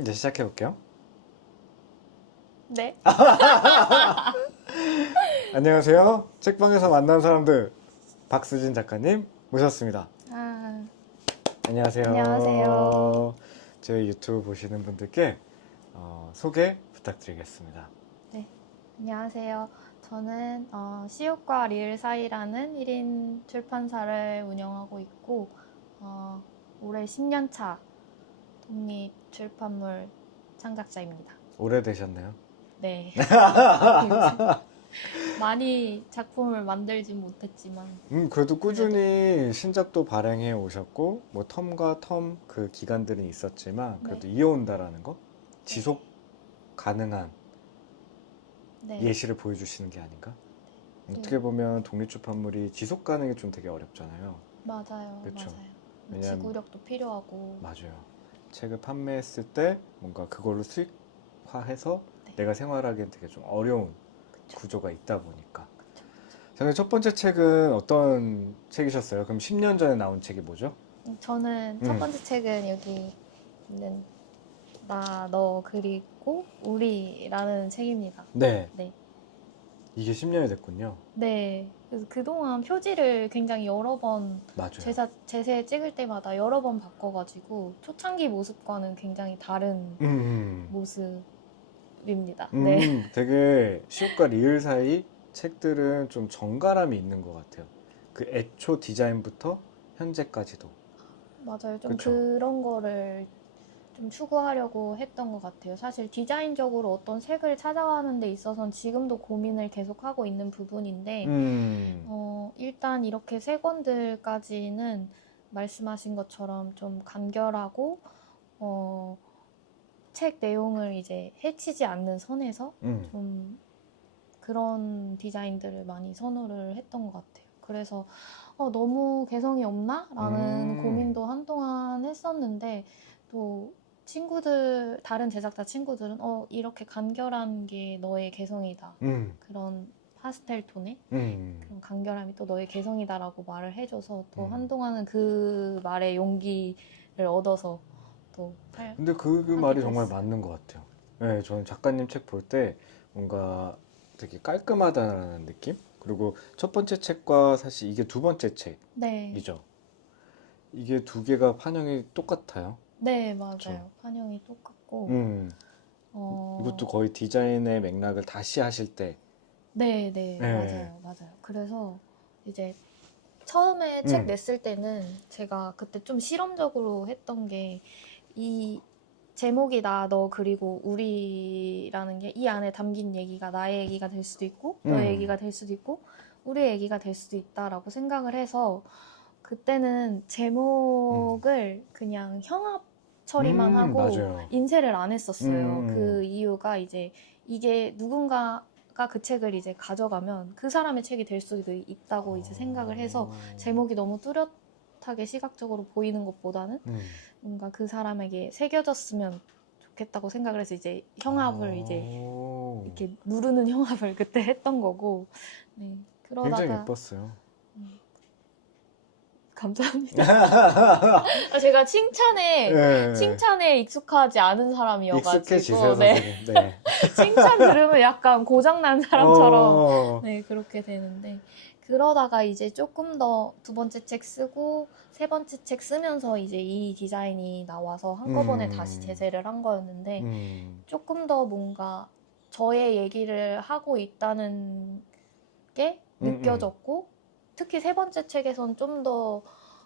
이제 시작해 볼게요. 네. 안녕하세요. 책방에서 만난 사람들 박수진 작가님 모셨습니다. 아, 안녕하세요. 안녕하세요. 저희 유튜브 보시는 분들께 소개 부탁드리겠습니다. 네. 안녕하세요. 저는 시옷과 리을 사이라는 1인 출판사를 운영하고 있고 올해 10년 차 독립 출판물 창작자입니다. 오래되셨네요. 네. 많이 작품을 만들진 못했지만 그래도 꾸준히 신작도 발행해 오셨고 뭐 텀과 텀 그 기간들은 있었지만 그래도 네. 이어온다라는 거 지속 가능한 네. 예시를 보여주시는 게 아닌가? 네. 어떻게 보면 독립출판물이 지속 가능이 좀 되게 어렵잖아요. 맞아요. 그쵸. 맞아요. 왜냐면- 지구력도 필요하고 맞아요. 책을 판매했을 때 뭔가 그걸로 수익화해서 네. 내가 생활하기엔 되게 좀 어려운 그쵸. 구조가 있다 보니까. 그쵸. 저는 첫 번째 책은 어떤 책이셨어요? 그럼 10년 전에 나온 책이 뭐죠? 저는 첫 번째 책은 여기 있는 나, 너, 그리고 우리라는 책입니다. 네. 네. 이게 10년이 됐군요. 네. 그래서 그동안 표지를 굉장히 여러 번 맞아요. 제세 찍을 때마다 여러 번 바꿔가지고 초창기 모습과는 굉장히 다른 모습입니다. 네. 되게 시옷과 리을 사이 책들은 좀 정갈함이 있는 것 같아요. 그 애초 디자인부터 현재까지도. 맞아요. 좀 그쵸. 그런 거를 좀 추구하려고 했던 것 같아요. 사실 디자인적으로 어떤 색을 찾아가는 데 있어서는 지금도 고민을 계속하고 있는 부분인데 일단 이렇게 세 권들까지는 말씀하신 것처럼 좀 간결하고 책 내용을 이제 해치지 않는 선에서 좀 그런 디자인들을 많이 선호를 했던 것 같아요. 그래서 너무 개성이 없나? 라는 고민도 한동안 했었는데 또 친구들, 다른 제작자 친구들은 이렇게 간결한 게 너의 개성이다. 그런 파스텔 톤의 그런 간결함이 또 너의 개성이다라고 말을 해줘서 또 한동안은 그 말에 용기를 얻어서 또 근데 그 말이 정말 맞는 것 같아요. 네, 저는 작가님 책 볼 때 뭔가 되게 깔끔하다라는 느낌? 그리고 첫 번째 책과 사실 이게 두 번째 책이죠. 네. 이게 두 개가 판형이 똑같아요. 네, 맞아요. 그쵸. 판형이 똑같고 이것도 거의 디자인의 맥락을 다시 하실 때. 네, 네. 맞아요. 그래서 이제 처음에 책 냈을 때는 제가 그때 좀 실험적으로 했던 게 이 제목이 나, 너, 그리고 우리라는 게 이 안에 담긴 얘기가 나의 얘기가 될 수도 있고 너의 얘기가 될 수도 있고 우리의 얘기가 될 수도 있다라고 생각을 해서 그때는 제목을 그냥 형합 처리만 하고 맞아요. 인쇄를 안 했었어요. 그 이유가 이제 이게 누군가가 그 책을 이제 가져가면 그 사람의 책이 될 수도 있다고 이제 생각을 해서 제목이 너무 뚜렷하게 시각적으로 보이는 것보다는 뭔가 그 사람에게 새겨졌으면 좋겠다고 생각을 해서 이제 형합을 이제 이렇게 누르는 형합을 그때 했던 거고 네, 굉장히 그러다가 예뻤어요. 감사합니다. 제가 네. 칭찬에 익숙하지 않은 사람이어가지고 익숙해지세요, 네. 선생님. 네. 칭찬 들으면 약간 고장난 사람처럼 네, 그렇게 되는데 그러다가 이제 조금 더 두 번째 책 쓰고 세 번째 책 쓰면서 이제 이 디자인이 나와서 한꺼번에 다시 제세를 한 거였는데 조금 더 뭔가 저의 얘기를 하고 있다는 게 느껴졌고 특히 세 번째 책에선 좀 더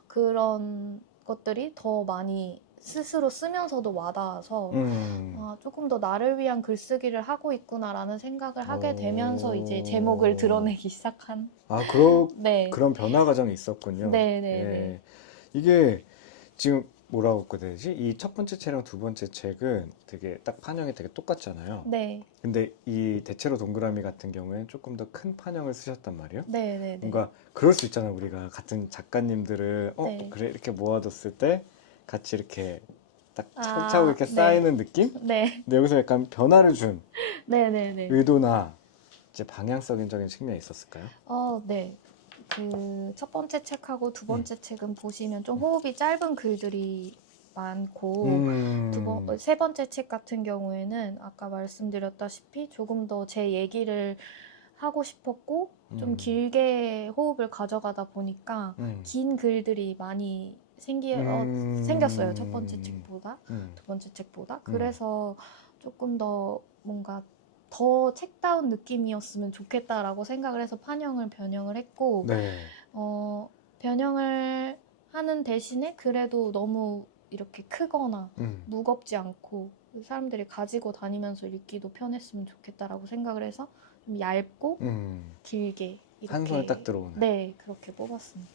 그런 것들이 더 많이 스스로 쓰면서도 와닿아서 조금 더 나를 위한 글쓰기를 하고 있구나라는 생각을 하게 되면서 이제 제목을 드러내기 시작한. 네. 그런 변화 과정이 있었군요. 네. 이게 지금 뭐라고 해야 되지? 이 첫 번째 책이랑 두 번째 책은 되게 딱 판형이 되게 똑같잖아요. 네. 근데 이 대체로 동그라미 같은 경우에는 조금 더 큰 판형을 쓰셨단 말이에요. 네. 뭔가 그럴 수 있잖아요. 우리가 같은 작가님들을 네. 그래 이렇게 모아뒀을 때 같이 이렇게 딱 차곡차곡 이렇게 네. 쌓이는 느낌? 네. 근데 여기서 약간 변화를 준 네. 의도나 이제 방향성적인 측면이 있었을까요? 네. 그 첫 번째 책하고 두 번째 책은 보시면 좀 호흡이 짧은 글들이 많고 세 번째 책 같은 경우에는 아까 말씀드렸다시피 조금 더 제 얘기를 하고 싶었고 좀 길게 호흡을 가져가다 보니까 긴 글들이 많이 생겼어요. 첫 번째 책보다, 두 번째 책보다. 그래서 조금 더 뭔가 더 책다운 느낌이었으면 좋겠다라고 생각을 해서 변형을 했고, 네. 변형을 하는 대신에 그래도 너무 이렇게 크거나 무겁지 않고 사람들이 가지고 다니면서 읽기도 편했으면 좋겠다라고 생각을 해서 좀 얇고 길게 이렇게 한 손에 딱 들어오는. 네, 그렇게 뽑았습니다.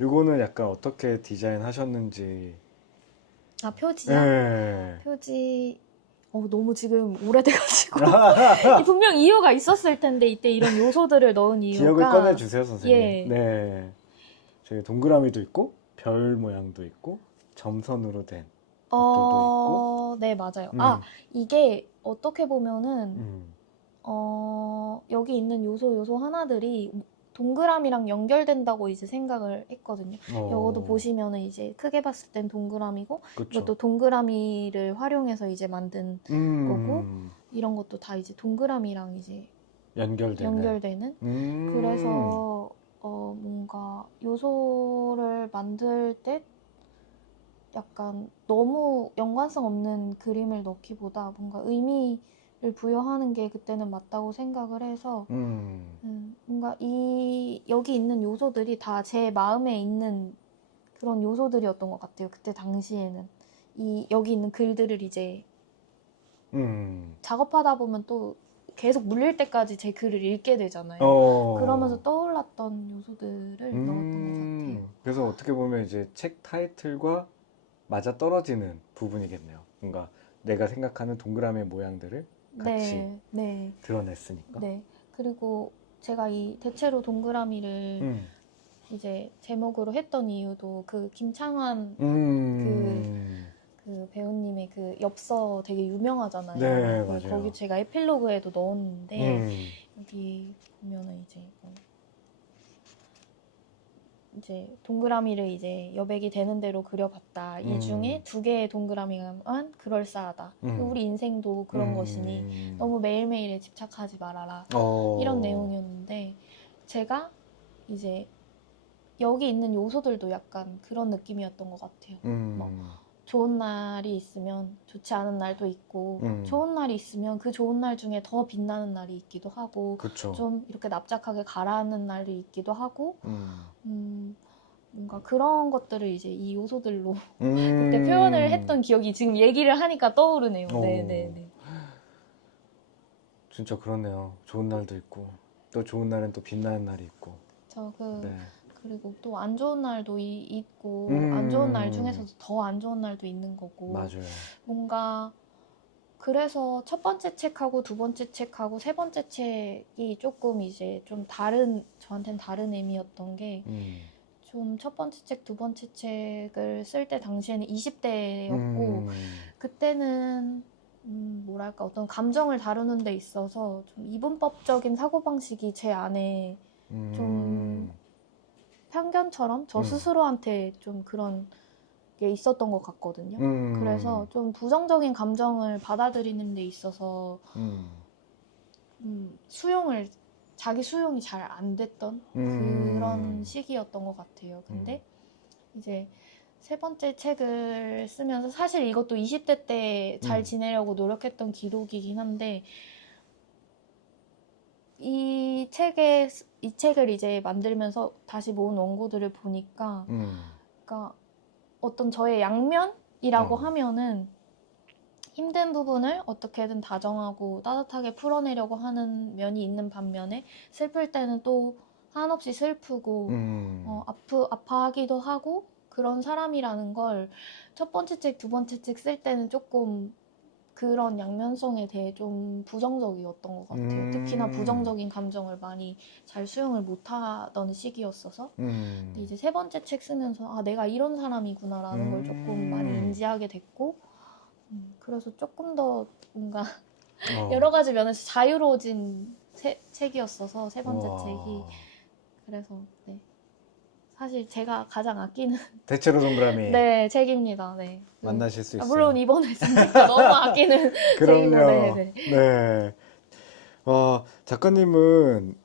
이거는 약간 어떻게 디자인하셨는지. 아, 표지요? 네. 표지 너무 지금 오래돼가지고 분명 이유가 있었을 텐데 이때 이런 요소들을 넣은 이유가 기억을 꺼내주세요, 선생님. 예. 네. 저희 동그라미도 있고 별 모양도 있고 점선으로 된 것들도 있고. 네, 맞아요. 이게 어떻게 보면은 여기 있는 요소 하나들이 동그라미랑 연결된다고 이제 생각을 했거든요. 이것도 보시면은 이제 크게 봤을 땐 동그라미고, 그쵸. 이것도 동그라미를 활용해서 이제 만든 거고, 이런 것도 다 이제 동그라미랑 이제 연결되는. 그래서 뭔가 요소를 만들 때 약간 너무 연관성 없는 그림을 넣기보다 뭔가 의미를 부여하는 게 그때는 맞다고 생각을 해서 뭔가 여기 있는 요소들이 다 제 마음에 있는 그런 요소들이었던 것 같아요. 그때 당시에는 여기 있는 글들을 이제 작업하다 보면 또 계속 물릴 때까지 제 글을 읽게 되잖아요. 그러면서 떠올랐던 요소들을 넣었던 것 같아요. 그래서 어떻게 보면 이제 책 타이틀과 맞아 떨어지는 부분이겠네요. 뭔가 내가 생각하는 동그라미 모양들을 같이 드러냈으니까. 네. 그리고 제가 이 대체로 동그라미를 이제 제목으로 했던 이유도 그 김창완 그 배우님의 그 엽서 되게 유명하잖아요. 네, 맞아요. 거기 제가 에필로그에도 넣었는데 여기 보면은 이제 동그라미를 이제 여백이 되는 대로 그려봤다. 이 중에 2개의 동그라미만 그럴싸하다. 우리 인생도 그런 것이니 너무 매일매일에 집착하지 말아라. 이런 내용이었는데 제가 이제 여기 있는 요소들도 약간 그런 느낌이었던 것 같아요. 뭐 좋은 날이 있으면 좋지 않은 날도 있고 좋은 날이 있으면 그 좋은 날 중에 더 빛나는 날이 있기도 하고 그쵸. 좀 이렇게 납작하게 가라앉는 날도 있기도 하고 뭔가 그런 것들을 이제 이 요소들로 그때 표현을 했던 기억이 지금 얘기를 하니까 떠오르네요. 네네네. 진짜 그러네요. 좋은 날도 있고 또 좋은 날엔 또 빛나는 날이 있고. 그리고 또 안 좋은 날도 있고 안 좋은 날 중에서도 더 안 좋은 날도 있는 거고. 맞아요. 뭔가 그래서 첫 번째 책하고 두 번째 책하고 세 번째 책이 조금 이제 좀 저한테는 다른 의미였던 게 좀 첫 번째 책, 두 번째 책을 쓸 때 당시에는 20대였고 그때는 뭐랄까 어떤 감정을 다루는 데 있어서 좀 이분법적인 사고방식이 제 안에 좀 편견처럼 저 스스로한테 좀 그런 게 있었던 것 같거든요. 그래서 좀 부정적인 감정을 받아들이는 데 있어서 자기 수용이 잘 안 됐던 그런 시기였던 것 같아요. 근데 이제 세 번째 책을 쓰면서 사실 이것도 20대 때 잘 지내려고 노력했던 기록이긴 한데 이 책을 이제 만들면서 다시 모은 원고들을 보니까 그러니까 어떤 저의 양면이라고 하면은 힘든 부분을 어떻게든 다정하고 따뜻하게 풀어내려고 하는 면이 있는 반면에 슬플 때는 또 한없이 슬프고 아파하기도 하고 그런 사람이라는 걸 첫 번째 책, 두 번째 책 쓸 때는 조금 그런 양면성에 대해 좀 부정적이었던 것 같아요. 특히나 부정적인 감정을 많이 잘 수용을 못하던 시기였어서 근데 이제 세 번째 책 쓰면서 내가 이런 사람이구나라는 걸 조금 많이 인지하게 됐고 그래서 조금 더 뭔가 여러 가지 면에서 자유로워진 책이었어서 세 번째 책이 그래서 사실 제가 가장 아끼는 대체로 동그라미 네, 책입니다. 네. 만나실 수 있어요. 물론 이번에 진짜 너무 아끼는 책이고, 네, 그럼요. 네. 네. 작가님은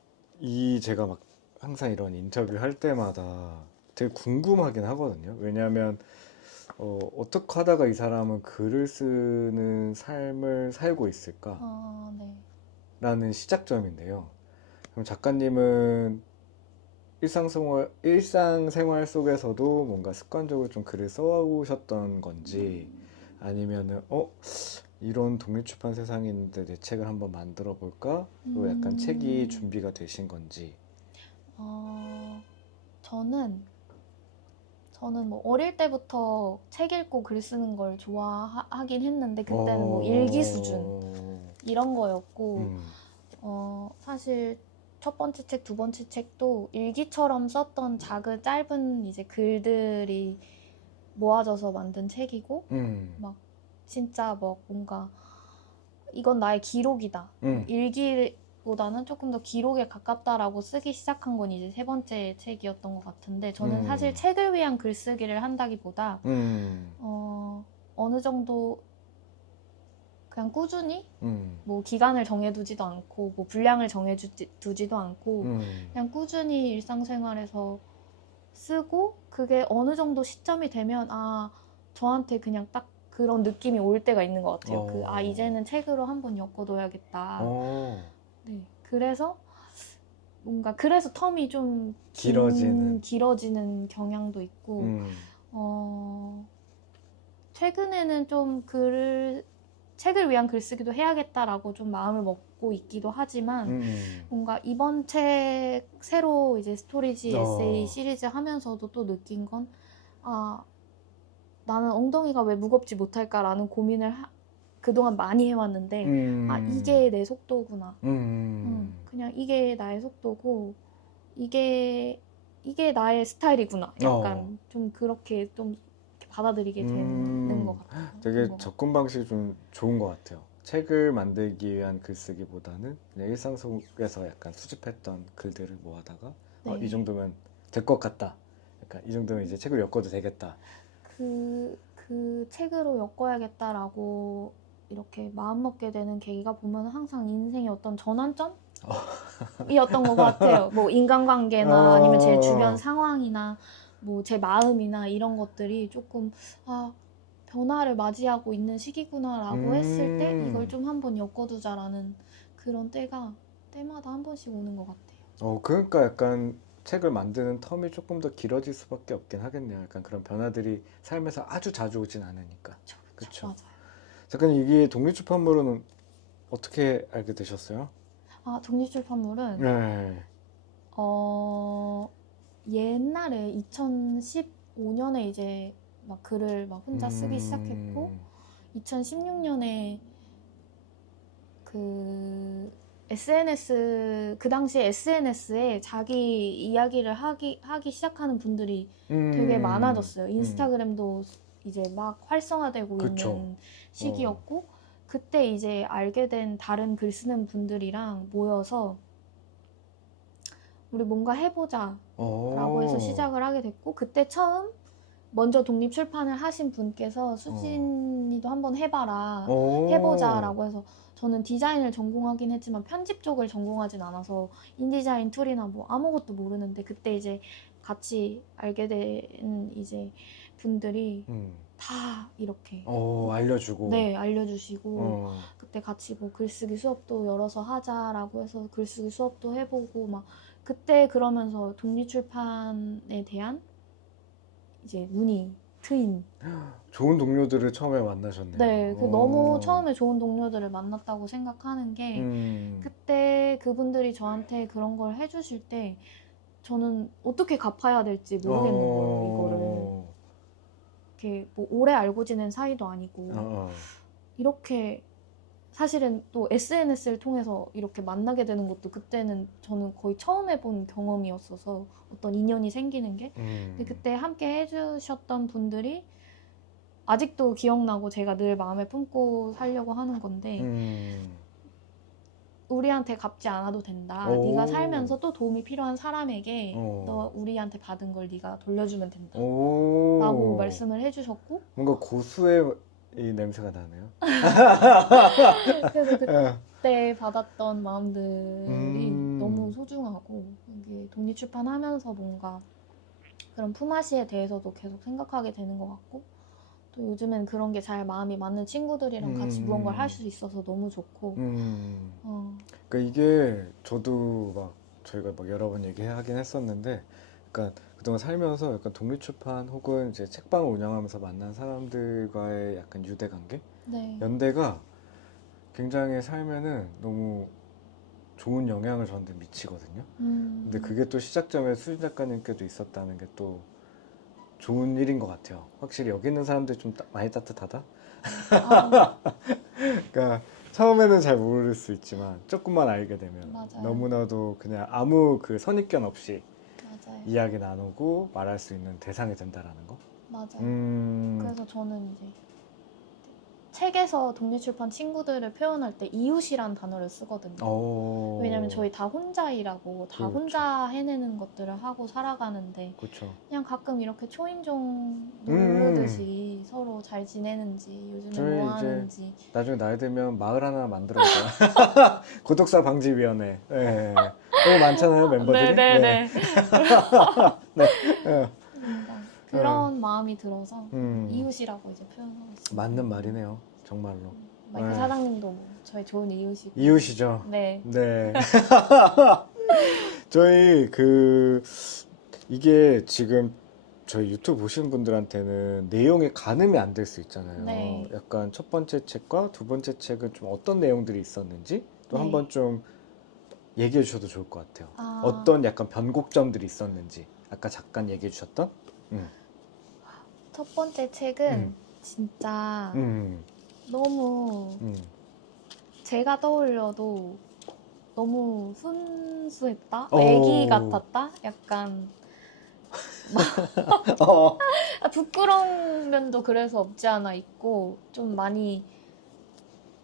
제가 막 항상 이런 인터뷰 할 때마다 되게 궁금하긴 하거든요. 왜냐하면 어떻게 하다가 이 사람은 글을 쓰는 삶을 살고 있을까? 네. 라는 시작점인데요. 그럼 작가님은 일상생활 속에서도 뭔가 습관적으로 좀 글을 써오셨던 건지, 아니면은, 이런 독립출판 세상이 있는데 내 책을 한번 만들어 볼까? 로 약간 책이 준비가 되신 건지. 저는 뭐 어릴 때부터 책 읽고 글 쓰는 걸 좋아하긴 했는데, 그때는 뭐 일기 수준 이런 거였고, 음, 사실 첫 번째 책, 두 번째 책도 일기처럼 썼던 작은 짧은 이제 글들이 모아져서 만든 책이고, 막 진짜 뭐 뭔가 이건 나의 기록이다. 일기보다는 조금 더 기록에 가깝다라고 쓰기 시작한 건 이제 세 번째 책이었던 것 같은데, 저는 사실 책을 위한 글쓰기를 한다기보다 어느 정도 그냥 꾸준히 뭐 기간을 정해두지도 않고 뭐 분량을 정해두지도 않고 그냥 꾸준히 일상생활에서 쓰고, 그게 어느 정도 시점이 되면 저한테 그냥 딱 그런 느낌이 올 때가 있는 것 같아요. 이제는 책으로 한번 엮어둬야겠다. 네, 그래서 뭔가 그래서 텀이 좀 길어지는 경향도 있고, 최근에는 좀 책을 위한 글쓰기도 해야겠다라고 좀 마음을 먹고 있기도 하지만, 뭔가 이번 책 새로 이제 스토리지 에세이 시리즈 하면서도 또 느낀 건, 나는 엉덩이가 왜 무겁지 못할까라는 고민을 그동안 많이 해왔는데, 이게 내 속도구나. 그냥 이게 나의 속도고, 이게 나의 스타일이구나. 약간 좀 그렇게 좀 받아들이게 되는 것 같아요. 되게 접근 방식이 좀 좋은 것 같아요. 책을 만들기 위한 글쓰기보다는 그냥 일상 속에서 약간 수집했던 글들을 모아다가 네. 이 정도면 될 것 같다. 약간 이 정도면 이제 책을 엮어도 되겠다. 그 책으로 엮어야겠다라고 이렇게 마음먹게 되는 계기가 보면 항상 인생의 어떤 전환점이었던 것 같아요. 뭐 인간관계나 아니면 제 주변 상황이나 뭐 제 마음이나 이런 것들이 조금 변화를 맞이하고 있는 시기구나라고 했을 때 이걸 좀 한번 엮어두자라는 그런 때마다 한 번씩 오는 것 같아요. 그러니까 약간 책을 만드는 텀이 조금 더 길어질 수밖에 없긴 하겠네요. 약간 그런 변화들이 삶에서 아주 자주 오진 않으니까. 그렇죠. 맞아요. 잠깐 이게 독립출판물은 어떻게 알게 되셨어요? 독립출판물은 네. 옛날에 2015년에 이제 막 글을 막 혼자 쓰기 시작했고, 2016년에 그 당시에 SNS에 자기 이야기를 하기 시작하는 분들이 되게 많아졌어요. 인스타그램도 이제 막 활성화되고 그쵸. 있는 시기였고, 그때 이제 알게 된 다른 글 쓰는 분들이랑 모여서 우리 뭔가 해보자 라고 해서 시작을 하게 됐고, 그때 처음 먼저 독립 출판을 하신 분께서 수진이도 한번 해봐라, 해보자 라고 해서, 저는 디자인을 전공하긴 했지만 편집 쪽을 전공하진 않아서 인디자인 툴이나 뭐 아무것도 모르는데, 그때 이제 같이 알게 된 이제 분들이 다 이렇게 알려주고. 네, 알려주시고, 그때 같이 뭐 글쓰기 수업도 열어서 하자라고 해서 글쓰기 수업도 해보고, 막 그때 그러면서 독립출판에 대한 이제 눈이 트인. 좋은 동료들을 처음에 만나셨네요. 네, 너무 처음에 좋은 동료들을 만났다고 생각하는 게, 그때 그분들이 저한테 그런 걸 해주실 때 저는 어떻게 갚아야 될지 모르겠는 거예요, 이거를. 이렇게 뭐 오래 알고 지낸 사이도 아니고, 이렇게 사실은 또 SNS를 통해서 이렇게 만나게 되는 것도 그때는 저는 거의 처음 해본 경험이었어서 어떤 인연이 생기는 게, 근데 그때 함께 해주셨던 분들이 아직도 기억나고 제가 늘 마음에 품고 살려고 하는 건데, 우리한테 갚지 않아도 된다. 오. 네가 살면서 또 도움이 필요한 사람에게 어. 너 우리한테 받은 걸 네가 돌려주면 된다. 오. 라고 말씀을 해주셨고 뭔가 고수의 이 냄새가 나네요. 그래서 예. 그때 받았던 마음들이 너무 음. 소중하고 이게 독립출판하면서 뭔가 그런 품앗이에 대해서도 계속 생각하게 되는 것 같고 또 요즘엔 그런 게 잘 마음이 맞는 친구들이랑 같이 무언가를 할 수 있어서 너무 좋고 그러니까 이게 저도 막 저희가 막 여러 번 얘기하긴 했었는데, 그러니까 그동안 살면서 약간 독립출판 혹은 이제 책방을 운영하면서 만난 사람들과의 약간 유대관계, 네. 연대가 굉장히 삶에는 너무 좋은 영향을 저한테 미치거든요. 근데 그게 또 시작점에 수진 작가님께도 있었다는 게 또 좋은 일인 것 같아요. 확실히 여기 있는 사람들이 좀 많이 따뜻하다. 아, 그러니까 처음에는 잘 모를 수 있지만 조금만 알게 되면 맞아요. 너무나도 그냥 아무 그 선입견 없이 맞아요. 이야기 나누고 말할 수 있는 대상이 된다라는 거. 맞아요. 그래서 저는 이제 책에서 독립출판 친구들을 표현할 때 이웃이란 단어를 쓰거든요. 왜냐면 저희 다 혼자 일하고 다 그렇죠. 혼자 해내는 것들을 하고 살아가는데 그렇죠. 그냥 가끔 이렇게 초인종 누르듯이 서로 잘 지내는지 요즘에 저희 뭐 이제 하는지 나중에 나이 들면 마을 하나 만들어줘요. 고독사 방지위원회. 네. 너무 많잖아요, 멤버들이. 네네네. 네. 네. 뭔가 그런 마음이 들어서 음. 이웃이라고 이제 표현하고 있습니다. 맞는 말이네요. 정말로. 마이크 네. 사장님도 뭐 저희 좋은 이웃이고. 이웃이죠. 네. 네. 저희 이게 지금 저희 유튜브 보시는 분들한테는 내용에 가늠이 안 될 수 있잖아요. 네. 약간 첫 번째 책과 두 번째 책은 좀 어떤 내용들이 있었는지 또 네. 한번 좀 얘기해 주셔도 좋을 것 같아요. 아. 어떤 약간 변곡점들이 있었는지 아까 잠깐 얘기해 주셨던. 첫 번째 책은 진짜 너무 제가 떠올려도 너무 순수했다? 애기 같았다? 약간 부끄러운 면도 그래서 없지 않아 있고 좀 많이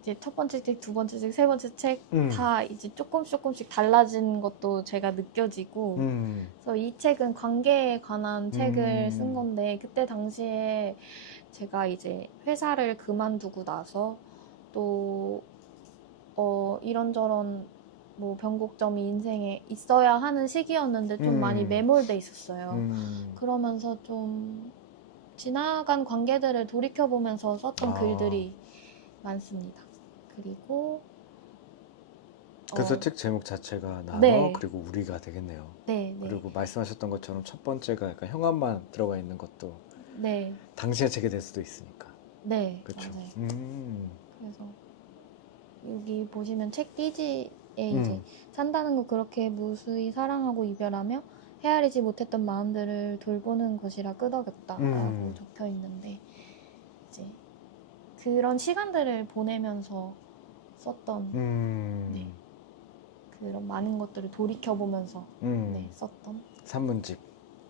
이제 첫 번째 책, 두 번째 책, 세 번째 책 다 이제 조금씩 달라진 것도 제가 느껴지고 그래서 이 책은 관계에 관한 책을 쓴 건데 그때 당시에 제가 이제 회사를 그만두고 나서 또 이런저런 뭐 변곡점이 인생에 있어야 하는 시기였는데 좀 많이 매몰돼 있었어요. 그러면서 좀 지나간 관계들을 돌이켜보면서 썼던 글들이 많습니다. 그리고 그래서 책 제목 자체가 나눠 네. 그리고 우리가 되겠네요. 네, 네. 그리고 말씀하셨던 것처럼 첫 번째가 약간 형안만 들어가 있는 것도 네. 당신의 책이 될 수도 있으니까. 네, 그렇죠. 맞아요. 그래서 여기 보시면 책 띠지에 이제 산다는 거 그렇게 무수히 사랑하고 이별하며 헤아리지 못했던 마음들을 돌보는 것이라 끄덕였다라고 적혀 있는데 이제 그런 시간들을 보내면서 썼던 네, 그런 많은 것들을 돌이켜보면서 네, 썼던 산문집.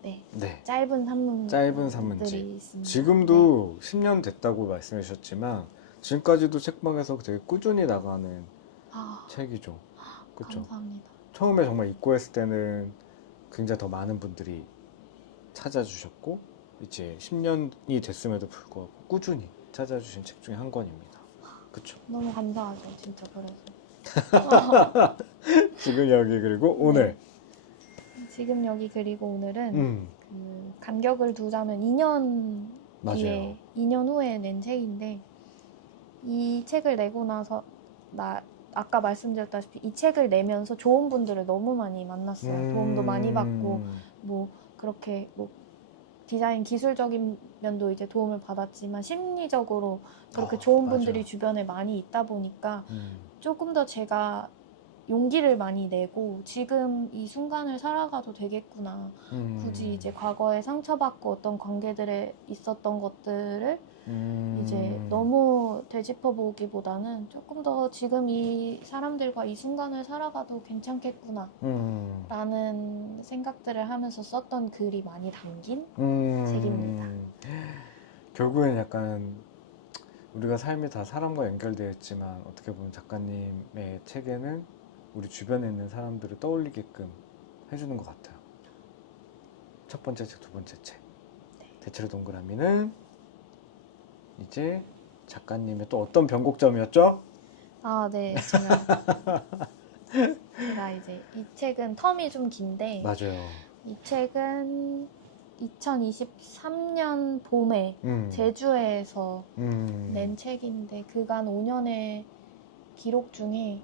네, 네. 짧은 짧은 산문들이 산문집. 있습니다. 지금도 10년 됐다고 말씀해 주셨지만 지금까지도 책방에서 되게 꾸준히 나가는 책이죠. 그렇죠. 감사합니다. 처음에 정말 입고 했을 때는 굉장히 더 많은 분들이 찾아주셨고 이제 10년이 됐음에도 불구하고 꾸준히 찾아주신 책 중에 한 권입니다. 그렇죠. 너무 감사하죠, 진짜 그래서. 지금 여기 그리고 오늘. 지금 여기 그리고 오늘은 음. 그 간격을 두자면 2년 맞아요. 뒤에 2년 후에 낸 책인데 이 책을 내고 나서 아까 말씀드렸다시피 이 책을 내면서 좋은 분들을 너무 많이 만났어요. 도움도 많이 받고 뭐 그렇게 뭐 디자인 기술적인 면도 이제 도움을 받았지만 심리적으로 그렇게 좋은 분들이 맞아. 주변에 많이 있다 보니까 조금 더 제가 용기를 많이 내고 지금 이 순간을 살아가도 되겠구나. 굳이 이제 과거에 상처받고 어떤 관계들에 있었던 것들을 이제 너무 되짚어보기보다는 조금 더 지금 이 사람들과 이 순간을 살아가도 괜찮겠구나 라는 생각들을 하면서 썼던 글이 많이 담긴 책입니다. 결국엔 약간 우리가 삶이 다 사람과 연결되어 있지만 어떻게 보면 작가님의 책에는 우리 주변에 있는 사람들을 떠올리게끔 해주는 것 같아요. 첫 번째 책, 두 번째 책. 대체로 동그라미는 이제 작가님의 또 어떤 변곡점이었죠? 아, 네. 제가 이제 이 책은 텀이 좀 긴데 맞아요. 이 책은 2023년 봄에 제주에서 낸 책인데 그간 5년의 기록 중에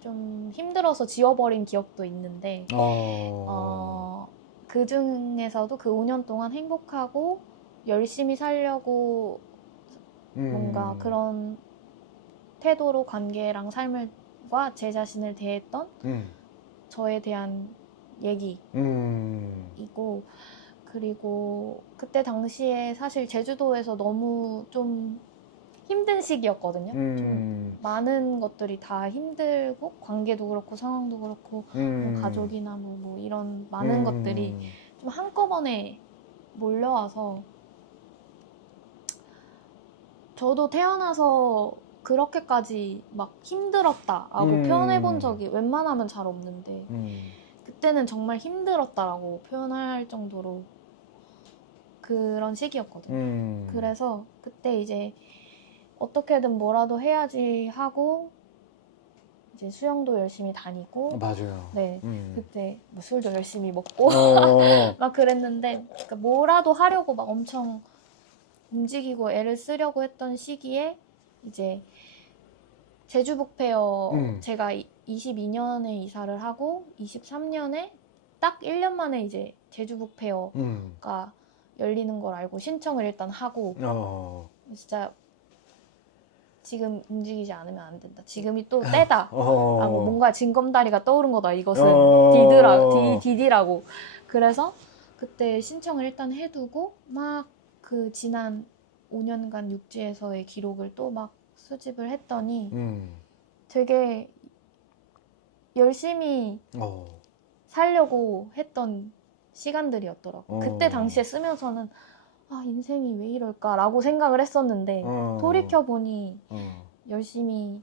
좀 힘들어서 지워버린 기억도 있는데 그 중에서도 그 5년 동안 행복하고 열심히 살려고 뭔가 그런 태도로 관계랑 삶과 제 자신을 대했던 저에 대한 얘기이고 그리고 그때 당시에 사실 제주도에서 너무 좀 힘든 시기였거든요. 좀 많은 것들이 다 힘들고 관계도 그렇고 상황도 그렇고 뭐 가족이나 뭐 이런 많은 것들이 좀 한꺼번에 몰려와서 저도 태어나서 그렇게까지 막 힘들었다라고 표현해본 적이 웬만하면 잘 없는데 그때는 정말 힘들었다라고 표현할 정도로 그런 시기였거든요. 그래서 그때 이제 어떻게든 뭐라도 해야지 하고 이제 수영도 열심히 다니고 맞아요. 네 그때 뭐 술도 열심히 먹고 막 그랬는데 그러니까 뭐라도 하려고 막 엄청 움직이고 애를 쓰려고 했던 시기에 이제 제주 북페어 제가 22년에 이사를 하고 23년에 딱 1년 만에 이제 제주 북페어가 열리는 걸 알고 신청을 일단 하고 진짜 지금 움직이지 않으면 안 된다. 지금이 또 때다. 라고 뭔가 징검다리가 떠오른 거다. 이것은 디디라고. 그래서 그때 신청을 일단 해두고 막 그 지난 5년간 육지에서의 기록을 또 막 수집을 했더니 되게 열심히 살려고 했던 시간들이었더라고요. 그때 당시에 쓰면서는 아, 인생이 왜 이럴까라고 생각을 했었는데 돌이켜보니 열심히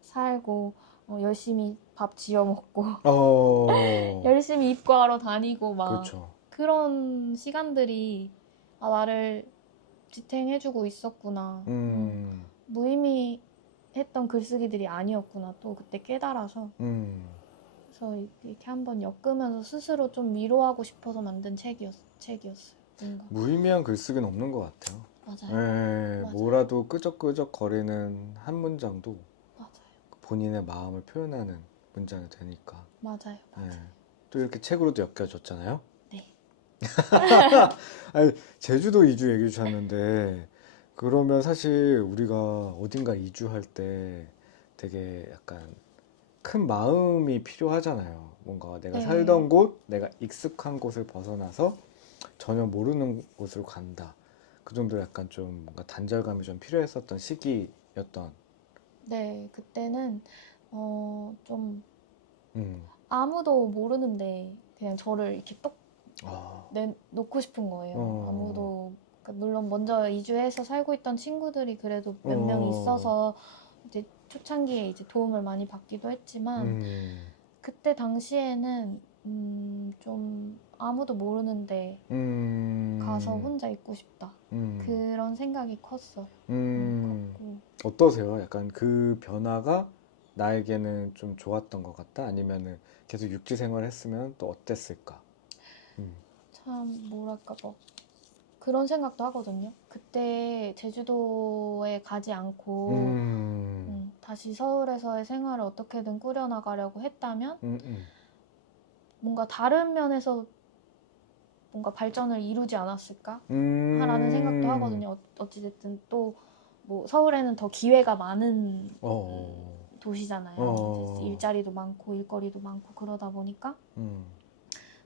살고 열심히 밥 지어 먹고 열심히 입과하러 다니고 막 그렇죠. 그런 시간들이 아, 나를 지탱해주고 있었구나. 무의미했던 글쓰기들이 아니었구나. 또 그때 깨달아서 그래서 이렇게 한번 엮으면서 스스로 좀 위로하고 싶어서 만든 책이었어요. 뭔가. 무의미한 글쓰기는 없는 것 같아요. 맞아요. 네, 맞아요. 뭐라도 끄적끄적 거리는 한 문장도 맞아요. 본인의 마음을 표현하는 문장이 되니까. 맞아요. 네. 또 이렇게 책으로도 엮여줬잖아요. 네. 아니, 제주도 이주 얘기해 주셨는데 그러면 사실 우리가 어딘가 이주할 때 되게 약간 큰 마음이 필요하잖아요. 뭔가 내가 네. 살던 곳, 내가 익숙한 곳을 벗어나서 전혀 모르는 곳으로 간다. 그 정도 약간 좀 뭔가 단절감이 좀 필요했었던 시기였던. 네, 그때는 좀 음. 아무도 모르는데 그냥 저를 이렇게 똑 아. 내놓고 싶은 거예요. 아무도 그러니까 물론 먼저 이주해서 살고 있던 친구들이 그래도 몇 명 있어서 이제 초창기에 이제 도움을 많이 받기도 했지만 그때 당시에는 좀 아무도 모르는데 가서 혼자 있고 싶다. 그런 생각이 컸어요. 컸고. 어떠세요? 약간 그 변화가 나에게는 좀 좋았던 것 같다? 아니면은 계속 육지 생활 했으면 또 어땠을까? 참 뭐랄까 뭐 그런 생각도 하거든요. 그때 제주도에 가지 않고 다시 서울에서의 생활을 어떻게든 꾸려나가려고 했다면 뭔가 다른 면에서 뭔가 발전을 이루지 않았을까? 라는 생각도 하거든요. 어찌됐든 또 뭐 서울에는 더 기회가 많은 도시잖아요. 일자리도 많고 일거리도 많고 그러다 보니까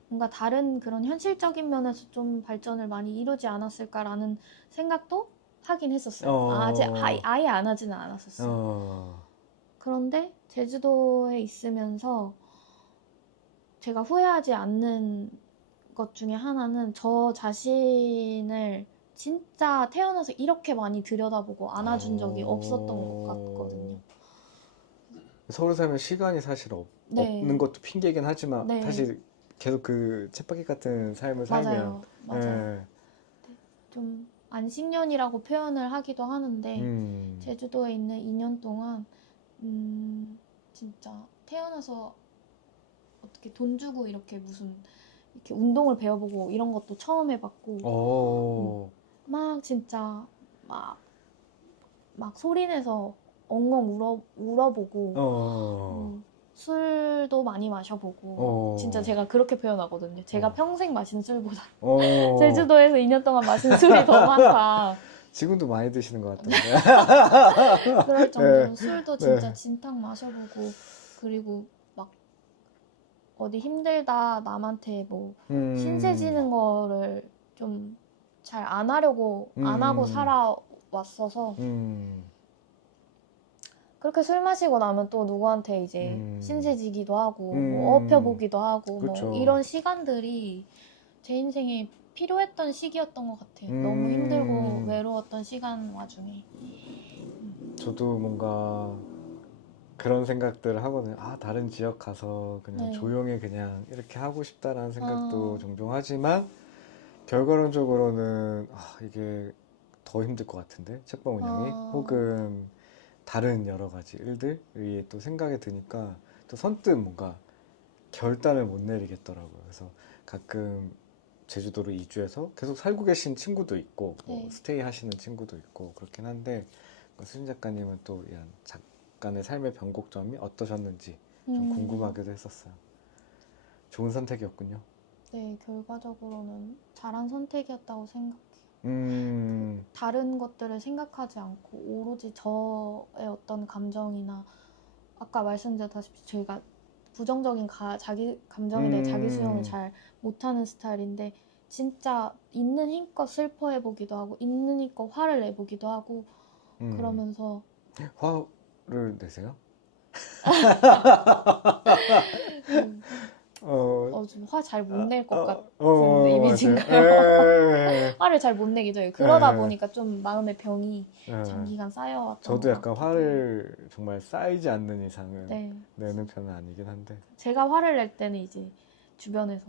뭔가 다른 그런 현실적인 면에서 좀 발전을 많이 이루지 않았을까라는 생각도 하긴 했었어요. 아예 안 하지는 않았었어요. 그런데 제주도에 있으면서 제가 후회하지 않는 것 중에 하나는 저 자신을 진짜 태어나서 이렇게 많이 들여다보고 안아준 적이 없었던 것 같거든요. 서울 살면 시간이 사실 네. 없는 것도 핑계이긴 하지만 네. 사실 계속 그 쳇바퀴 같은 삶을 살면 맞아요. 좀 안식년이라고 표현을 하기도 하는데 제주도에 있는 2년 동안 진짜 태어나서 어떻게 돈 주고 이렇게 무슨 이렇게 운동을 배워보고 이런 것도 처음 해봤고 막 진짜 막 소리내서 엉엉 울어보고 술도 많이 마셔보고 진짜 제가 그렇게 표현하거든요. 제가 평생 마신 술보다 제주도에서 2년 동안 마신 술이 더 많다. 지금도 많이 드시는 것 같던데. 그럴 정도로 네. 술도 진짜 진탕 마셔보고 그리고 막 어디 힘들다 남한테 뭐 신세 지는 거를 좀 잘 안 하려고 안 하고 살아왔어서 그렇게 술 마시고 나면 또 누구한테 이제 신세 지기도 하고 뭐 업혀보기도 하고 그쵸. 뭐 이런 시간들이 제 인생에 필요했던 시기였던 것 같아요. 너무 힘들고 외로웠던 시간 와중에. 저도 뭔가 그런 생각들을 하거든요. 아, 다른 지역 가서 그냥 네. 조용히 그냥 이렇게 하고 싶다라는 생각도 종종 하지만 결과론적으로는 이게 더 힘들 것 같은데 책방 운영이 혹은 다른 여러 가지 일들이 또 생각이 드니까 또 선뜻 뭔가 결단을 못 내리겠더라고요. 그래서 가끔 제주도로 이주해서 계속 살고 계신 친구도 있고 뭐 네. 스테이 하시는 친구도 있고 그렇긴 한데 수진 작가님은 또 이런 작가의 삶의 변곡점이 어떠셨는지 좀 궁금하기도 했었어요. 좋은 선택이었군요. 네, 결과적으로는 잘한 선택이었다고 생각해요. 다른 것들을 생각하지 않고 오로지 저의 어떤 감정이나 아까 말씀드렸다시피 저희가 부정적인 자기 감정에 대해 자기 수용을 잘 못하는 스타일인데 진짜 있는 힘껏 슬퍼해보기도 하고 있는 힘껏 화를 내보기도 하고 그러면서 화를 내세요? 좀 화 잘 못 낼 것 같은 맞아요. 이미지인가요? 화를 잘 못 내기도 해요. 그러다 에. 보니까 좀 마음의 병이 에. 장기간 쌓여왔던 저도 것 약간 같기도 해요. 화를 정말 쌓이지 않는 이상은 네. 내는 편은 아니긴 한데 제가 화를 낼 때는 이제 주변에서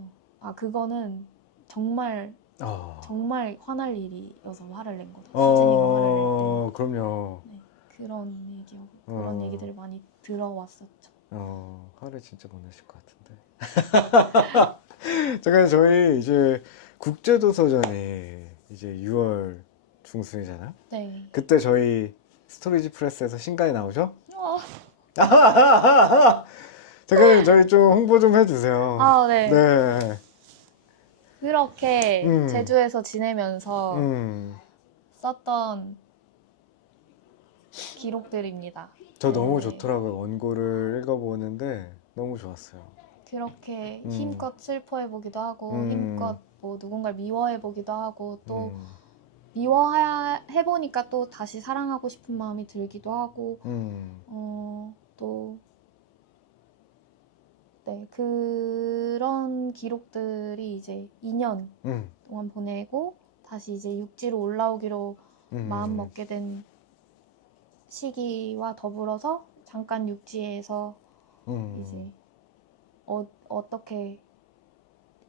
그거는 정말 정말 화날 일이어서 화를 낸 거다. 수진이가 화를 낼 때는. 그럼요. 네, 그런 얘기들을 많이 들어왔었죠. 화를 진짜 못 내실 것 같은데. 잠깐 저희 이제 국제도서전이 이제 6월 중순이잖아요. 네. 그때 저희 스토리지 프레스에서 신간이 나오죠? 잠깐 저희 좀 홍보 좀 해주세요. 네. 네. 그렇게 제주에서 지내면서 썼던 기록들입니다. 저 너무 좋더라고요. 원고를 읽어보는데 너무 좋았어요. 그렇게 힘껏 슬퍼해보기도 하고 힘껏 뭐 누군가를 미워해보기도 하고 또 미워해보니까 또 다시 사랑하고 싶은 마음이 들기도 하고 또 네, 그런 기록들이 이제 2년 동안 보내고 다시 이제 육지로 올라오기로 마음 먹게 된 시기와 더불어서 잠깐 육지에서 이제 어떻게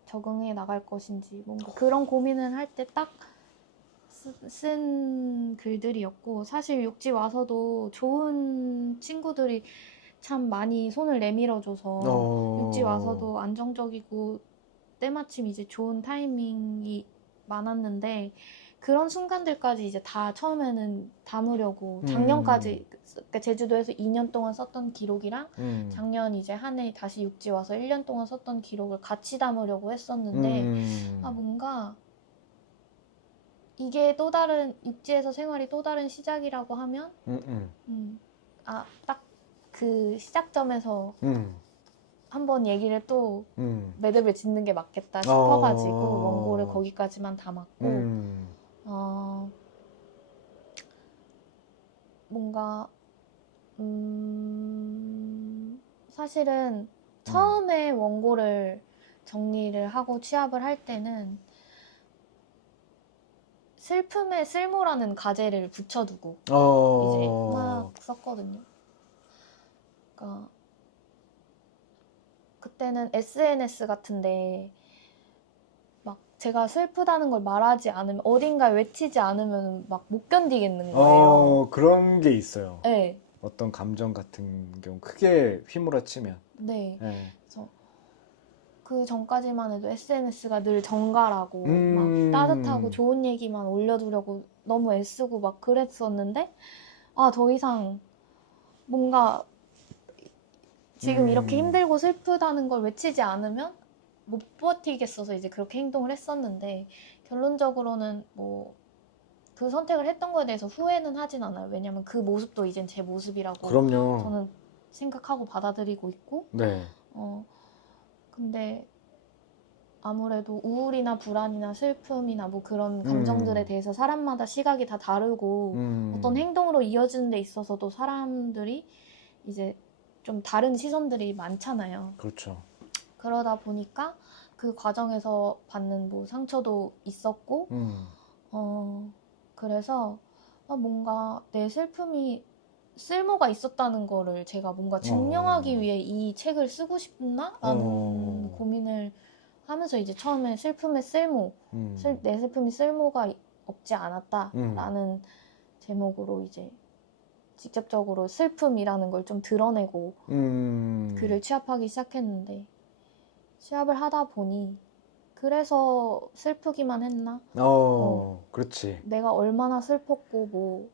적응해 나갈 것인지 뭔가 그런 고민을 할 때 딱 쓴 글들이었고 사실 육지 와서도 좋은 친구들이 참 많이 손을 내밀어줘서 육지 와서도 안정적이고 때마침 이제 좋은 타이밍이 많았는데 그런 순간들까지 이제 다 처음에는 담으려고 작년까지 그러니까 제주도에서 2년 동안 썼던 기록이랑 작년 이제 한 해 다시 육지 와서 1년 동안 썼던 기록을 같이 담으려고 했었는데 뭔가 이게 또 다른 육지에서 생활이 또 다른 시작이라고 하면 딱 그 시작점에서 한번 얘기를 또 매듭을 짓는 게 맞겠다 싶어가지고 원고를 거기까지만 담았고 뭔가 사실은 처음에 원고를 정리를 하고 취합을 할 때는 슬픔에 쓸모라는 가제를 붙여두고 이제 막 썼거든요. 그러니까 그때는 SNS 같은데 막 제가 슬프다는 걸 말하지 않으면 어딘가에 외치지 않으면 막 못 견디겠는 거예요. 그런 게 있어요. 네, 어떤 감정 같은 경우 크게 휘몰아치면. 네. 네. 그래서 그 전까지만 해도 SNS가 늘 정갈하고 막 음. 따뜻하고 좋은 얘기만 올려두려고 너무 애쓰고 막 그랬었는데 더 이상 뭔가 지금 이렇게 힘들고 슬프다는 걸 외치지 않으면 못 버티겠어서 이제 그렇게 행동을 했었는데 결론적으로는 뭐 그 선택을 했던 거에 대해서 후회는 하진 않아요. 왜냐면 그 모습도 이젠 제 모습이라고 그럼요. 저는 생각하고 받아들이고 있고 네. 근데 아무래도 우울이나 불안이나 슬픔이나 뭐 그런 감정들에 대해서 사람마다 시각이 다 다르고 어떤 행동으로 이어지는 데 있어서도 사람들이 이제 좀 다른 시선들이 많잖아요. 그렇죠. 그러다 보니까 그 과정에서 받는 뭐 상처도 있었고 그래서 뭔가 내 슬픔이 쓸모가 있었다는 거를 제가 뭔가 증명하기 위해 이 책을 쓰고 싶나? 라는 고민을 하면서 이제 처음에 슬픔의 쓸모, 내 슬픔이 쓸모가 없지 않았다라는 제목으로 이제 직접적으로 슬픔이라는 걸 좀 드러내고 글을 취합하기 시작했는데 취합을 하다 보니 그래서 슬프기만 했나? 그렇지. 내가 얼마나 슬펐고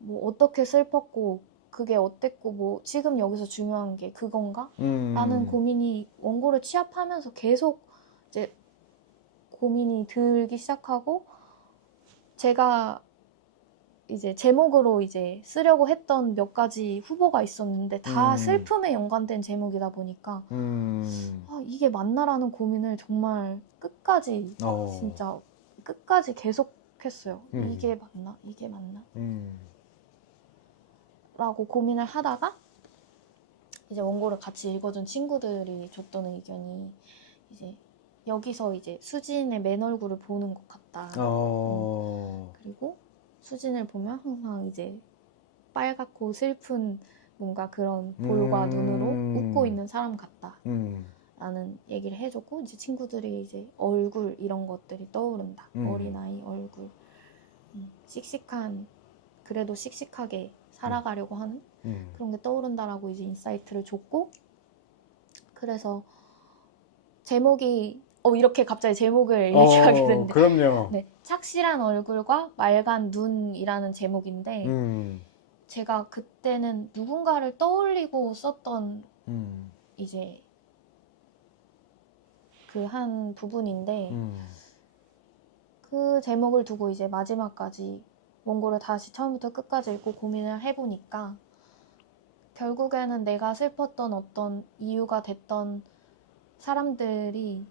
뭐 어떻게 슬펐고 그게 어땠고 뭐 지금 여기서 중요한 게 그건가? 라는 고민이 원고를 취합하면서 계속 이제 고민이 들기 시작하고 제가 이제 제목으로 이제 쓰려고 했던 몇 가지 후보가 있었는데 다 슬픔에 연관된 제목이다 보니까 이게 맞나라는 고민을 정말 끝까지 진짜 끝까지 계속했어요. 이게 맞나? 이게 맞나? 라고 고민을 하다가 이제 원고를 같이 읽어준 친구들이 줬던 의견이 이제 여기서 이제 수진의 맨 얼굴을 보는 것 같다. 그리고 수진을 보면 항상 이제 빨갛고 슬픈 뭔가 그런 볼과 눈으로 웃고 있는 사람 같다. 라는 얘기를 해줬고 이제 친구들이 이제 얼굴 이런 것들이 떠오른다. 어린아이 얼굴. 씩씩한 그래도 씩씩하게 살아가려고 하는 그런 게 떠오른다라고 이제 인사이트를 줬고 그래서 제목이 이렇게 갑자기 제목을 얘기하게 됐는데 그럼요. 네, 착실한 얼굴과 맑은 눈이라는 제목인데 제가 그때는 누군가를 떠올리고 썼던 이제 그 한 부분인데 그 제목을 두고 이제 마지막까지 원고를 다시 처음부터 끝까지 읽고 고민을 해보니까 결국에는 내가 슬펐던 어떤 이유가 됐던 사람들이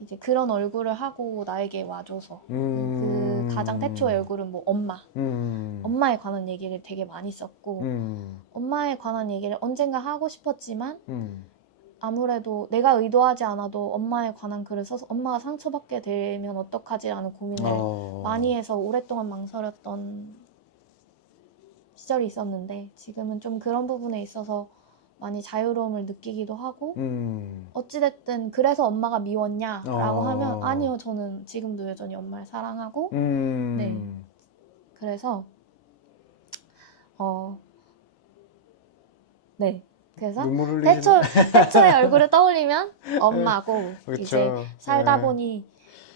이제 그런 얼굴을 하고 나에게 와줘서 그 가장 태초의 얼굴은 뭐 엄마에 관한 얘기를 되게 많이 썼고 엄마에 관한 얘기를 언젠가 하고 싶었지만 아무래도 내가 의도하지 않아도 엄마에 관한 글을 써서 엄마가 상처받게 되면 어떡하지라는 고민을 많이 해서 오랫동안 망설였던 시절이 있었는데 지금은 좀 그런 부분에 있어서 많이 자유로움을 느끼기도 하고 어찌됐든 그래서 엄마가 미웠냐라고 하면 아니요, 저는 지금도 여전히 엄마를 사랑하고 네, 그래서 네, 그래서 눈물 흘리시는 태초의 얼굴을 떠올리면 엄마고 그쵸. 이제 살다 네. 보니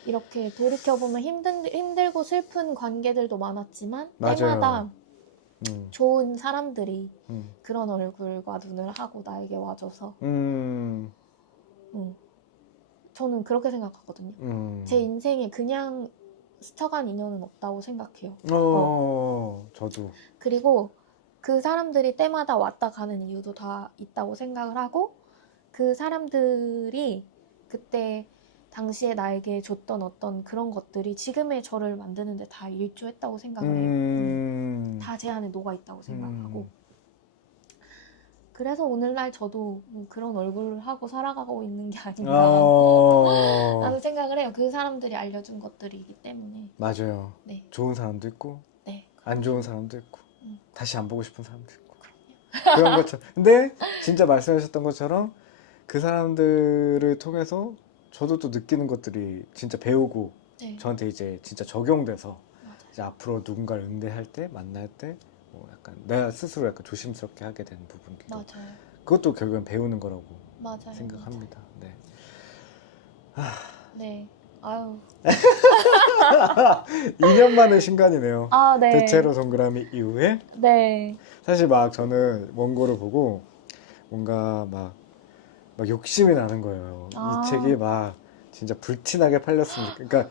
이렇게 돌이켜보면 힘들고 슬픈 관계들도 많았지만 맞아요. 때마다 좋은 사람들이 그런 얼굴과 눈을 하고 나에게 와줘서 저는 그렇게 생각하거든요. 제 인생에 그냥 스쳐간 인연은 없다고 생각해요. 저도. 그리고 그 사람들이 때마다 왔다 가는 이유도 다 있다고 생각을 하고 그 사람들이 그때 당시에 나에게 줬던 어떤 그런 것들이 지금의 저를 만드는데 다 일조했다고 생각을 해요. 다 제 안에 녹아있다고 생각하고 그래서 오늘날 저도 그런 얼굴을 하고 살아가고 있는 게 아닌가 라는 생각을 해요. 그 사람들이 알려준 것들이기 때문에. 맞아요. 네. 좋은 사람도 있고 네. 안 좋은 사람도 있고 다시 안 보고 싶은 사람도 있고. 그런 것처럼. 근데 진짜 말씀하셨던 것처럼 그 사람들을 통해서 저도 또 느끼는 것들이 진짜 배우고 네, 저한테 이제 진짜 적용돼서 맞아요. 이제 앞으로 누군가를 응대할 때 만날 때 뭐 약간 내가 스스로 약간 조심스럽게 하게 되는 부분도 맞아요. 그것도 결국엔 배우는 거라고 맞아요. 생각합니다. 네. 네. 아유. 2년 만의 신간이네요. 아, 네. 대체로 동그라미 이후에 네. 사실 막 저는 원고를 보고 뭔가 막 욕심이 나는 거예요. 아. 이 책이 막 진짜 불티나게 팔렸으면 그러니까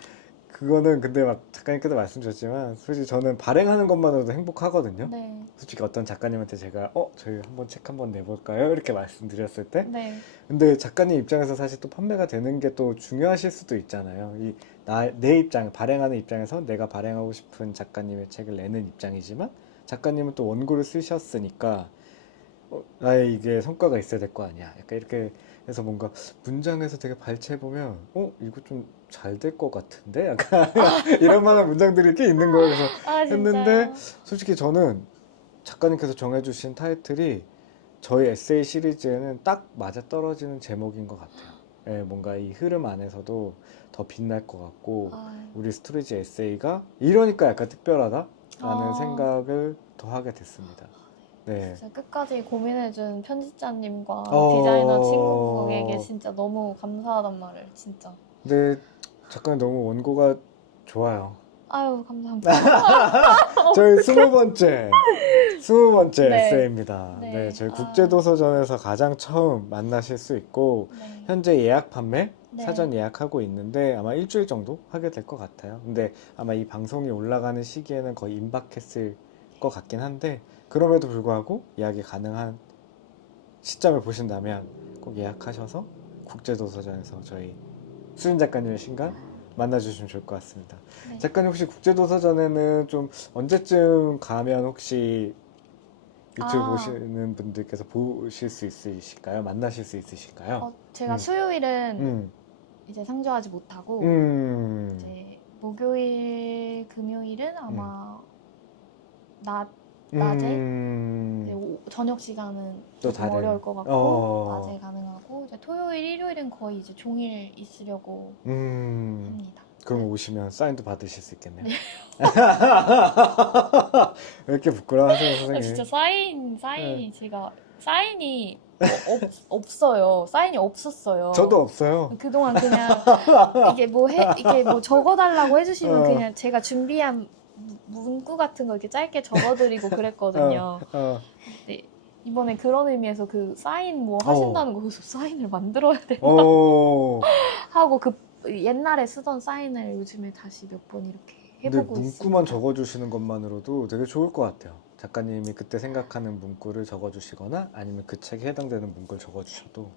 그거는 근데 막 작가님께도 말씀드렸지만 솔직히 저는 발행하는 것만으로도 행복하거든요. 네. 솔직히 어떤 작가님한테 제가 저희 한번 책 한번 내볼까요? 이렇게 말씀드렸을 때 네. 근데 작가님 입장에서 사실 또 판매가 되는 게 또 중요하실 수도 있잖아요. 내 입장, 발행하는 입장에서 내가 발행하고 싶은 작가님의 책을 내는 입장이지만 작가님은 또 원고를 쓰셨으니까 나의 이게 성과가 있어야 될 거 아니야. 약간 이렇게 해서 뭔가 문장에서 되게 발췌해보면 이거 좀 잘 될 것 같은데? 약간 이런 만한 문장들이 이렇게 있는 거예요. 그래서 아, 했는데 진짜요? 솔직히 저는 작가님께서 정해주신 타이틀이 저희 에세이 시리즈에는 딱 맞아 떨어지는 제목인 것 같아요. 예, 뭔가 이 흐름 안에서도 더 빛날 것 같고 아, 우리 스토리지 에세이가 이러니까 약간 특별하다라는 아. 생각을 더 하게 됐습니다. 네. 진짜 끝까지 고민해준 편집자님과 어. 디자이너 친구에게 진짜 너무 감사하단 말을 진짜. 근데 작가님 너무 원고가 좋아요. 아유, 감사합니다. 저희 20번째 네. 에세이입니다. 네. 네, 저희 아. 국제도서전에서 가장 처음 만나실 수 있고 네. 현재 예약 판매 네. 사전 예약하고 있는데 아마 일주일 정도 하게 될 것 같아요. 근데 아마 이 방송이 올라가는 시기에는 거의 임박했을 것 같긴 한데 그럼에도 불구하고 예약이 가능한 시점을 보신다면 꼭 예약하셔서 국제도서전에서 저희 수진 작가님의 신간 만나주시면 좋을 것 같습니다. 네. 작가님 혹시 국제도서전에는 좀 언제쯤 가면 혹시 유튜브 아. 보시는 분들께서 보실 수 있으실까요? 만나실 수 있으실까요? 제가 음. 수요일은 음. 이제 상주하지 못하고 이제 목요일, 금요일은 아마 낮에 이제 저녁 시간은 또 조금 다른. 어려울 것 같고 낮에 가능하고 이제 토요일, 일요일은 거의 이제 종일 있으려고 합니다. 그럼 오시면 사인도 받으실 수 있겠네요. 네. 왜 이렇게 부끄러워하세요, 아, 선생님? 진짜 사인이 제가 사인이 없어요. 사인이 없었어요. 저도 없어요. 그동안 그냥 이게 뭐 적어달라고 해주시면 그냥 제가 준비한 문구 같은 거 이렇게 짧게 적어드리고 그랬거든요. 근데 이번에 그런 의미에서 그 사인 뭐 하신다는 거 그래서 사인을 만들어야 되나 하고 그 옛날에 쓰던 사인을 요즘에 다시 몇 번 이렇게 근데 해보고 문구만 있습니다. 적어주시는 것만으로도 되게 좋을 것 같아요. 작가님이 그때 생각하는 문구를 적어주시거나 아니면 그 책에 해당되는 문구를 적어주셔도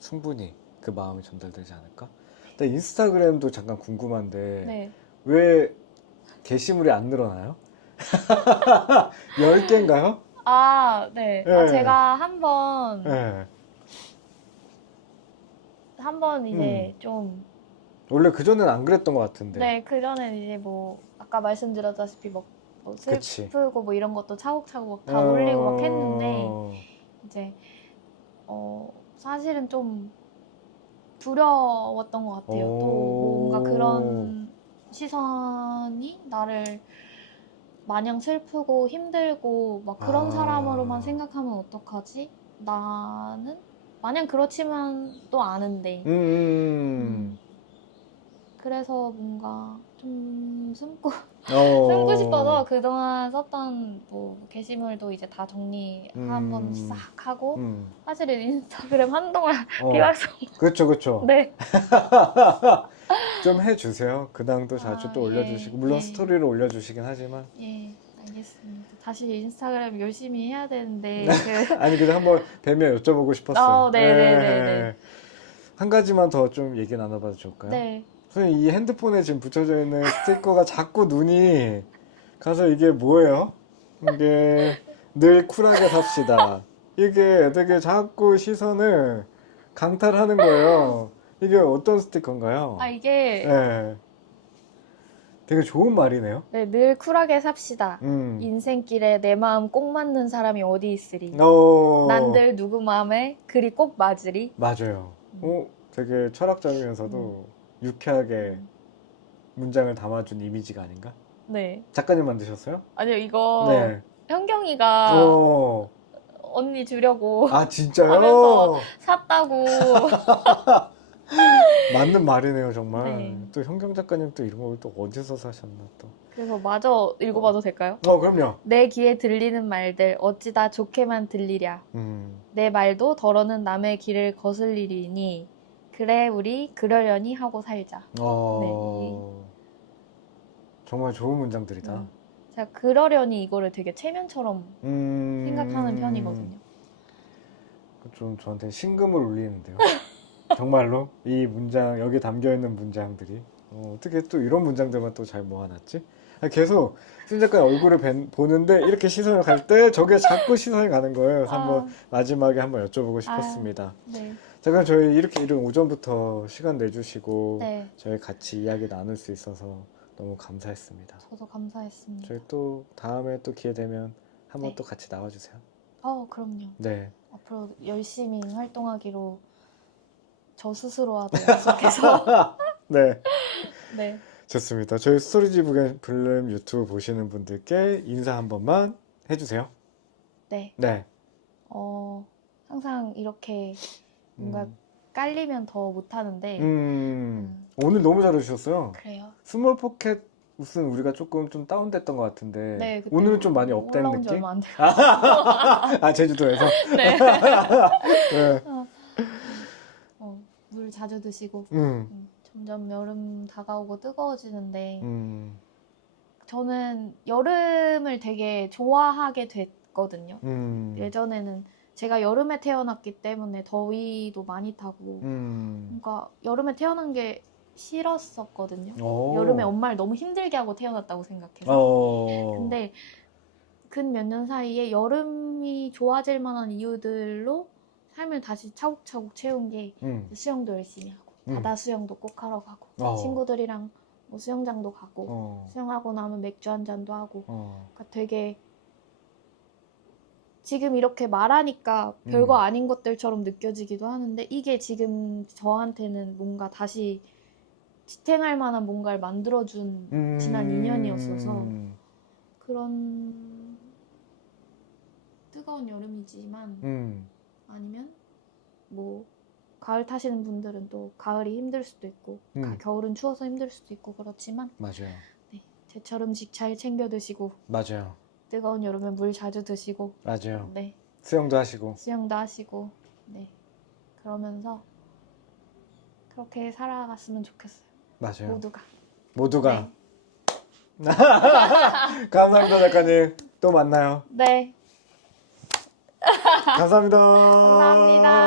충분히 그 마음이 전달되지 않을까? 근데 인스타그램도 잠깐 궁금한데 네. 왜 게시물이 안 늘어나요? 10개인가요? 아, 네. 네. 제가 한번 네. 이제 좀 원래 그전엔 안 그랬던 것 같은데. 네, 그전엔 이제 뭐 아까 말씀드렸다시피 뭐 그치. 슬프고 뭐 이런 것도 차곡차곡 다 올리고 막 했는데 어. 이제 사실은 좀 두려웠던 것 같아요. 또 뭔가 그런 시선이 나를 마냥 슬프고 힘들고 막 그런 사람으로만 생각하면 어떡하지? 나는 마냥 그렇지만 또 아는데. 그래서 뭔가 좀 숨고 싶어서 그동안 썼던 뭐 게시물도 이제 다 정리 한번 싹 하고 사실은 인스타그램 한동안 비활성. 그렇죠. 네. 좀 해주세요. 근황도 자주 또 올려주시고 물론 예. 스토리로 올려주시긴 하지만. 예, 알겠습니다. 다시 인스타그램 열심히 해야 되는데 아니 근데 한번 뵈면 여쭤보고 싶었어요. 네네네네. 한 가지만 더 좀 얘기 나눠봐도 좋을까요? 네. 선생님 이 핸드폰에 지금 붙여져 있는 스티커가 자꾸 눈이 가서 이게 뭐예요? 이게 늘 쿨하게 삽시다. 이게 되게 자꾸 시선을 강탈하는 거예요. 이게 어떤 스티커인가요? 이게 네. 되게 좋은 말이네요. 네, 늘 쿨하게 삽시다. 음. 인생길에 내 마음 꼭 맞는 사람이 어디 있으리. 어. 난들 누구 마음에 그리 꼭 맞으리. 맞아요. 되게 철학적이면서도 유쾌하게 문장을 담아준 이미지가 아닌가? 네. 작가님 만드셨어요? 아니요, 이거 네. 현경이가 어. 언니 주려고 아, 진짜요? 하면서 샀다고. 맞는 말이네요, 정말. 네. 또 현경 작가님 또 이런 걸 또 어디서 사셨나 또. 그래서 마저 읽어봐도 될까요? 그럼요. 내 귀에 들리는 말들 어찌 다 좋게만 들리랴. 내 말도 더러는 남의 길을 거슬리리니 그래 우리 그러려니 하고 살자. 정말 좋은 문장들이다. 제가 그러려니 이거를 되게 체면처럼 생각하는 편이거든요. 좀 저한테 심금을 울리는데요. 정말로 이 문장, 여기 담겨있는 문장들이 어떻게 또 이런 문장들만 또 잘 모아놨지? 계속 신 작가의 얼굴을 보는데 이렇게 시선을 갈 때 저게 자꾸 시선이 가는 거예요. 그래서 한번 마지막에 한번 여쭤보고 싶었습니다. 네. 자, 그럼 저희 이렇게 이른 오전부터 시간 내주시고 네. 저희 같이 이야기 나눌 수 있어서 너무 감사했습니다. 저도 감사했습니다. 저희 또 다음에 또 기회 되면 한번 네. 또 같이 나와주세요. 그럼요. 네. 앞으로 열심히 활동하기로 저 스스로와도 약속해서. 네. 네. 좋습니다. 저희 스토리지 블룸 유튜브 보시는 분들께 인사 한 번만 해주세요. 네. 네. 항상 이렇게 뭔가 깔리면 더 못하는데. 오늘 너무 잘해주셨어요. 그래요. 스몰 포켓 우선 우리가 조금 좀 다운됐던 것 같은데 네, 그때 오늘은 좀 많이 업된 올라온 지 느낌? 얼마 안 돼요. 아, 제주도에서? 네. 네. 물 자주 드시고. 점점 여름 다가오고 뜨거워지는데 저는 여름을 되게 좋아하게 됐거든요. 예전에는 제가 여름에 태어났기 때문에 더위도 많이 타고 그러니까 여름에 태어난 게 싫었었거든요. 여름에 엄마를 너무 힘들게 하고 태어났다고 생각해서. 근데 근 몇 년 사이에 여름이 좋아질 만한 이유들로 삶을 다시 차곡차곡 채운 게 수영도 열심히 하고 바다 수영도 꼭 하러 가고 친구들이랑 뭐 수영장도 가고 수영하고 나면 맥주 한 잔도 하고 그러니까 되게 지금 이렇게 말하니까 별거 아닌 것들처럼 느껴지기도 하는데 이게 지금 저한테는 뭔가 다시 지탱할 만한 뭔가를 만들어준 지난 2년이었어서 그런 뜨거운 여름이지만 아니면 뭐 가을 타시는 분들은 또 가을이 힘들 수도 있고 겨울은 추워서 힘들 수도 있고 그렇지만 맞아요. 네, 제철 음식 잘 챙겨 드시고 맞아요. 뜨거운 여름에 물 자주 드시고 맞아요. 네, 수영도 하시고 수영도 하시고 네, 그러면서 그렇게 살아갔으면 좋겠어요. 맞아요. 모두가. 네. 감사합니다, 작가님. 또 만나요. 네. 감사합니다. 감사합니다.